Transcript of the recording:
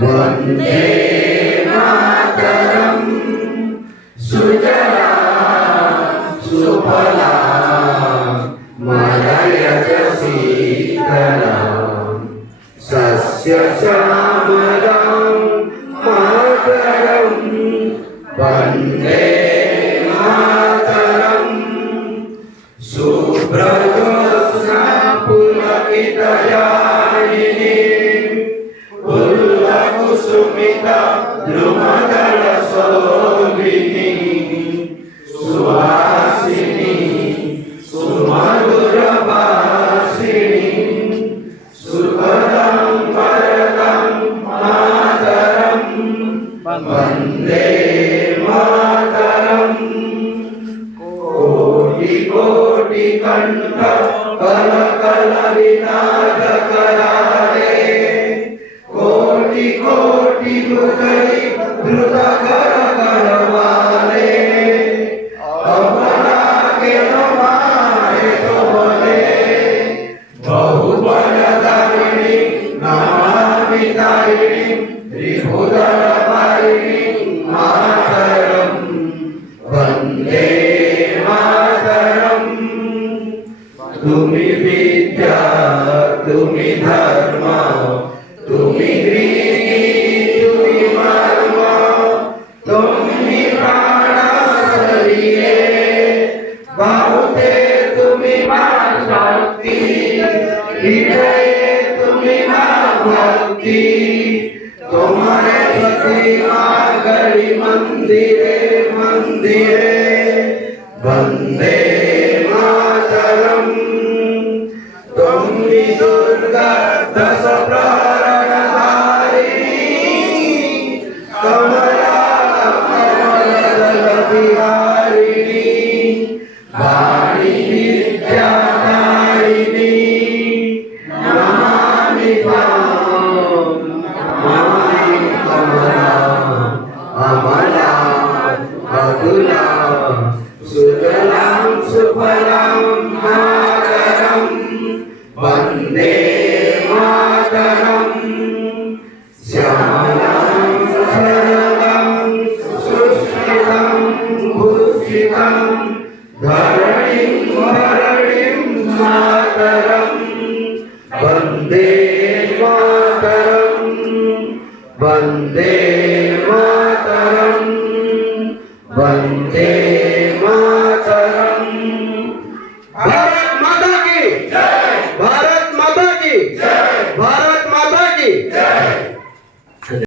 वन्दे मातरं सुजलां सुफलां मलयज शीतलां सस्यश्यामलां मातरं वन्दे मातरं शुभ्रज्योत्स्ना पुलकितयामिनीं पुल्लकुसुमिता द्रुमदलशोभिनीं सुहासिनी सुमधुरभाषिणीं सुखदं वरदं मातरं वन्दे मातरं कोटि कोटि कंठ कल कल विनाद करारे कोटि कोटि मुखरी द्रुत कर करवाले अपना के नमाए तो बोले बहुबलधारिणी नमामि तारिणी त्रिभुवनपालिनी मातरं वन्दे मातरं तुमि विद्या तुमि धर्म तुमि रीति तुमि मर्म तुमि प्राण शरीरे बहुते तुमि मां शक्ति हृदये तुमि मां भक्ति तुम्हारे प्रतिमा गढ़ी मंदिरे मंदिरे वन्दे मातरं तुमि दुर्गा दश प्रहरणधारिणी कमला कमलदल विहारिणी वाणी विद्यादायिनी नमामि त्वां नमामि कमलां अमलां अतुलां सुजलां सुफलां मातरं वन्दे मातरं श्यामलां सरलं सुष्ठितं भूषितं धरणीं धरणीं मातरं वन्दे मातरं वन्दे मातरं वन्दे मातरं भारत माता की जय भारत माता की जय भारत माता की जय।